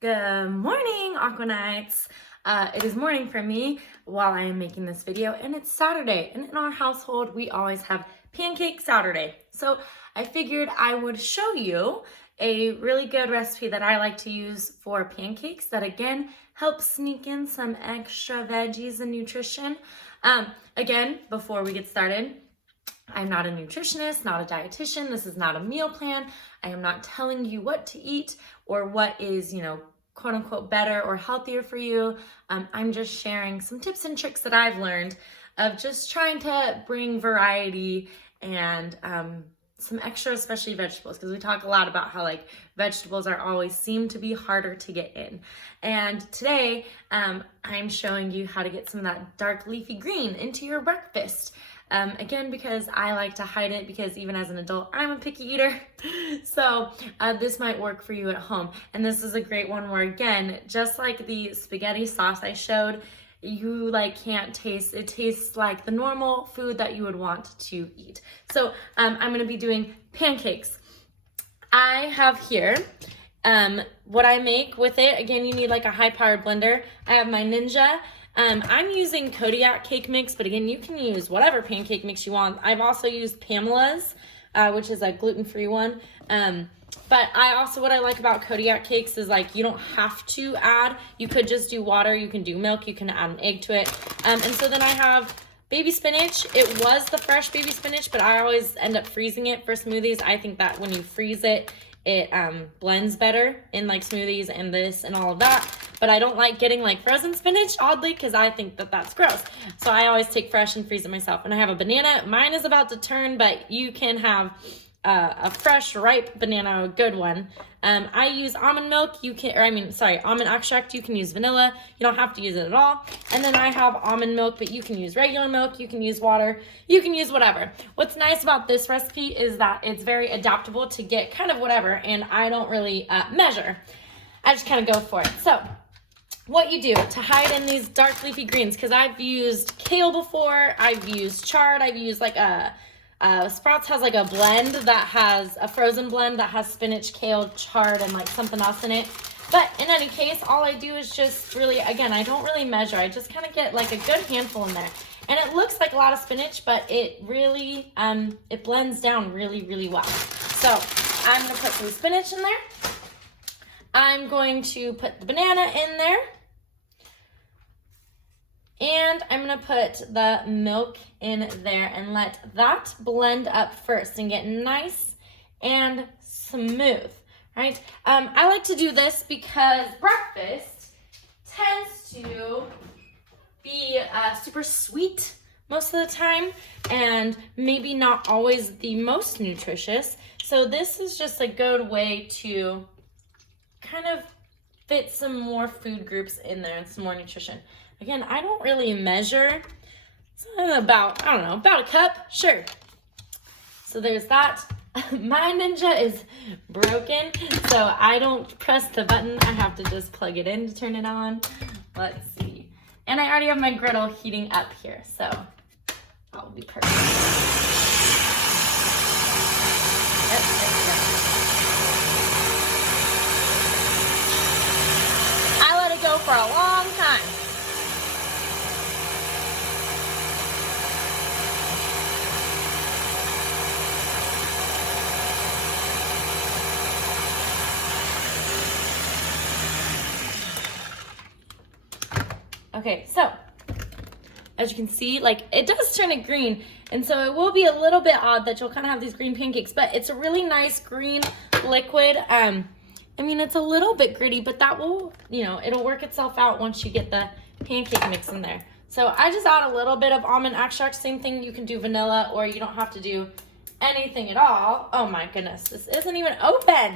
Good morning, Aquanites. It is morning for me while I am making this video, and it's Saturday, and in our household we always have Pancake Saturday. So I figured I would show you a really good recipe that I like to use for pancakes that again helps sneak in some extra veggies and nutrition. Again, before we get started, I'm not a nutritionist, not a dietitian. This is not a meal plan. I am not telling you what to eat or what is, quote unquote better or healthier for you. I'm just sharing some tips and tricks that I've learned of just trying to bring variety and some extra, especially vegetables, because we talk a lot about how vegetables are always seem to be harder to get in. And today I'm showing you how to get some of that dark leafy green into your breakfast. Again, because I like to hide it, because even as an adult, I'm a picky eater. So this might work for you at home. And this is a great one where, again, just like the spaghetti sauce I showed, you can't taste, it tastes like the normal food that you would want to eat. So I'm gonna be doing pancakes. I have here what I make with it. Again, you need a high-powered blender. I have my Ninja. I'm using Kodiak cake mix, but again, you can use whatever pancake mix you want. I've also used Pamela's, which is a gluten-free one. But what I like about Kodiak cakes is you don't have to add, you could just do water, you can do milk, you can add an egg to it. And so then I have baby spinach. It was the fresh baby spinach, but I always end up freezing it for smoothies. I think that when you freeze it, it blends better in smoothies and this and all of that. But I don't like getting frozen spinach, oddly, because I think that that's gross. So I always take fresh and freeze it myself. And I have a banana. Mine is about to turn, but you can have a fresh, ripe banana, a good one. I use almond milk. Almond extract. You can use vanilla. You don't have to use it at all. And then I have almond milk, but you can use regular milk. You can use water. You can use whatever. What's nice about this recipe is that it's very adaptable to get kind of whatever, and I don't really measure. I just kind of go for it. So what you do to hide in these dark leafy greens, because I've used kale before, I've used chard, I've used Sprouts has a blend that has a frozen blend that has spinach, kale, chard, and something else in it. But in any case, all I do is just really, again, I don't really measure. I just kind of get a good handful in there. And it looks like a lot of spinach, but it really, it blends down really, really well. So I'm going to put some spinach in there. I'm going to put the banana in there. And I'm gonna put the milk in there and let that blend up first and get nice and smooth, right? I like to do this because breakfast tends to be super sweet most of the time and maybe not always the most nutritious. So this is just a good way to kind of fit some more food groups in there and some more nutrition. Again, I don't really measure. It's about a cup, sure. So there's that. My Ninja is broken, so I don't press the button. I have to just plug it in to turn it on. Let's see. And I already have my griddle heating up here, so that will be perfect. Yep. I let it go for a long time. Okay, so as you can see, it does turn it green, and so it will be a little bit odd that you'll kind of have these green pancakes, but it's a really nice green liquid. It's a little bit gritty, but that will, it'll work itself out once you get the pancake mix in there. So I just add a little bit of almond extract. Same thing, you can do vanilla, or you don't have to do anything at all. Oh my goodness, this isn't even open.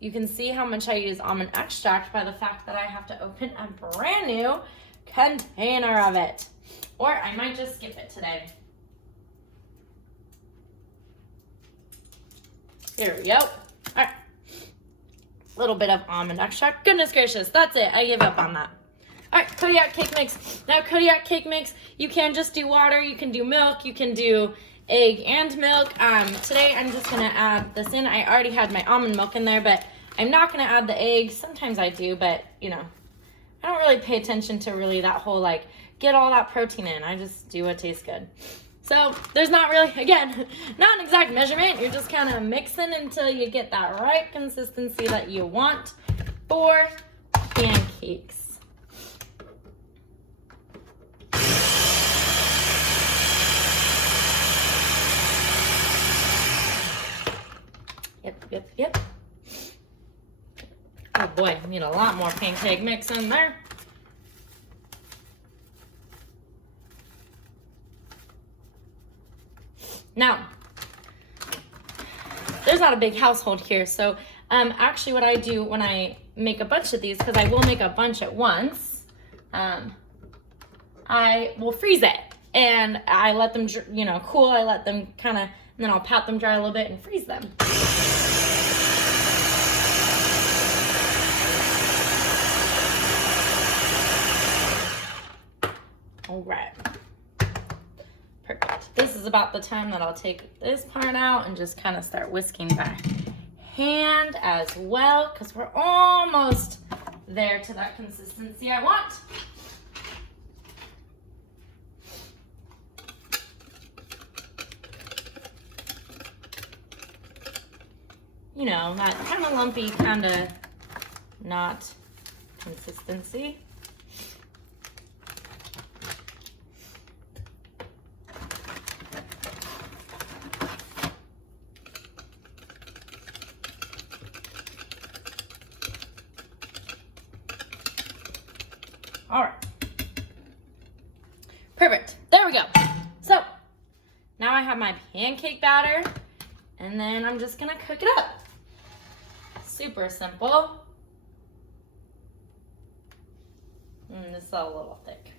You can see how much I use almond extract by the fact that I have to open a brand new container of it. Or I might just skip it today. There we go. All right. A little bit of almond extract. Goodness gracious, that's it. I give up on that. All right, Kodiak cake mix. Now, Kodiak cake mix, you can just do water, you can do milk, you can do egg and milk. Today I'm just gonna add this in. I already had my almond milk in there, but I'm not gonna add the eggs. Sometimes I do, but you know, I don't really pay attention to really that whole like, get all that protein in. I just do what tastes good. So there's not really, again, not an exact measurement. You're just kind of mixing until you get that right consistency that you want for pancakes. Yep. Oh boy, need a lot more pancake mix in there. Now, there's not a big household here, so actually what I do when I make a bunch of these, because I will make a bunch at once, I will freeze it, and I let them, you know, cool. I let them kind of, and then I'll pat them dry a little bit and freeze them. All right. Perfect. This is about the time that I'll take this part out and just kind of start whisking by hand as well, because we're almost there to that consistency I want. You know, that kind of lumpy, kind of not consistency. All right. Perfect. There we go. So now I have my pancake batter, and then I'm just gonna cook it up. Super simple. This is a little thick.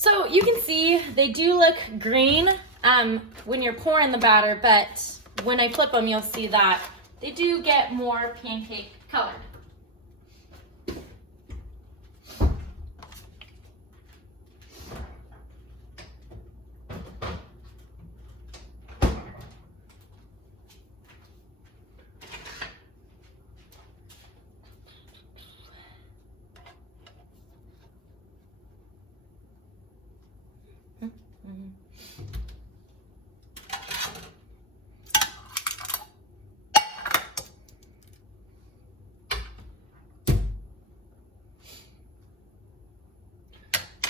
So you can see they do look green when you're pouring the batter, but when I flip them, you'll see that they do get more pancake colored.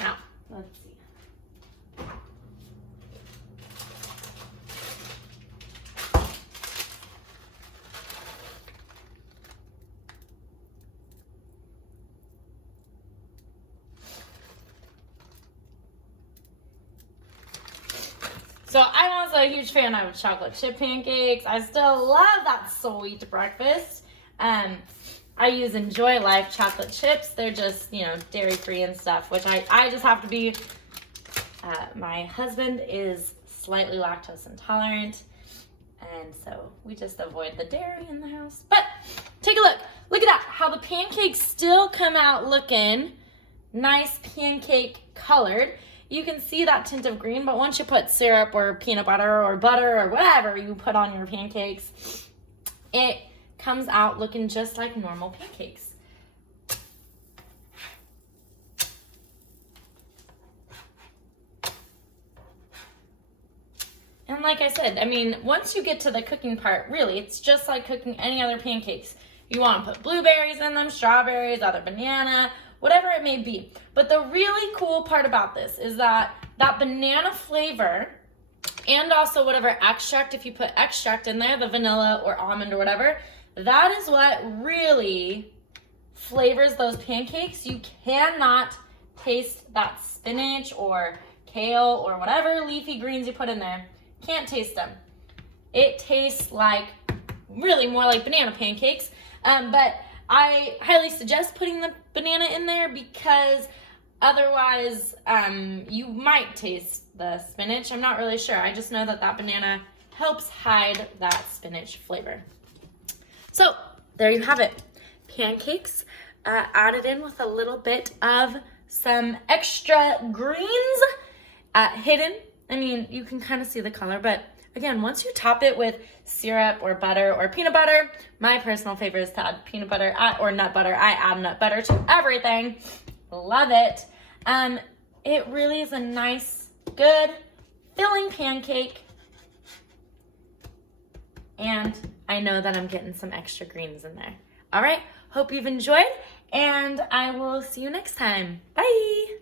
Now, let's see. So I'm also a huge fan of chocolate chip pancakes. I still love that sweet breakfast. I use Enjoy Life chocolate chips. They're just, you know, dairy-free and stuff, which I just have to be. My husband is slightly lactose intolerant, and so we just avoid the dairy in the house. But take a look. Look at that, how the pancakes still come out looking nice pancake colored. You can see that tint of green, but once you put syrup or peanut butter or butter or whatever you put on your pancakes, it comes out looking just like normal pancakes. And like I said, I mean, once you get to the cooking part, really, it's just like cooking any other pancakes. You want to put blueberries in them, strawberries, other banana, whatever it may be. But the really cool part about this is that that banana flavor and also whatever extract, if you put extract in there, the vanilla or almond or whatever, that is what really flavors those pancakes. You cannot taste that spinach or kale or whatever leafy greens you put in there. Can't taste them. It tastes like, really more like banana pancakes, but I highly suggest putting the banana in there because otherwise you might taste the spinach. I'm not really sure. I just know that that banana helps hide that spinach flavor. So there you have it. Pancakes added in with a little bit of some extra greens hidden. I mean, you can kind of see the color, but again, once you top it with syrup or butter or peanut butter, my personal favorite is to add peanut butter or nut butter. I add nut butter to everything. Love it. It really is a nice, good, filling pancake. And I know that I'm getting some extra greens in there. All right, hope you've enjoyed, and I will see you next time. Bye.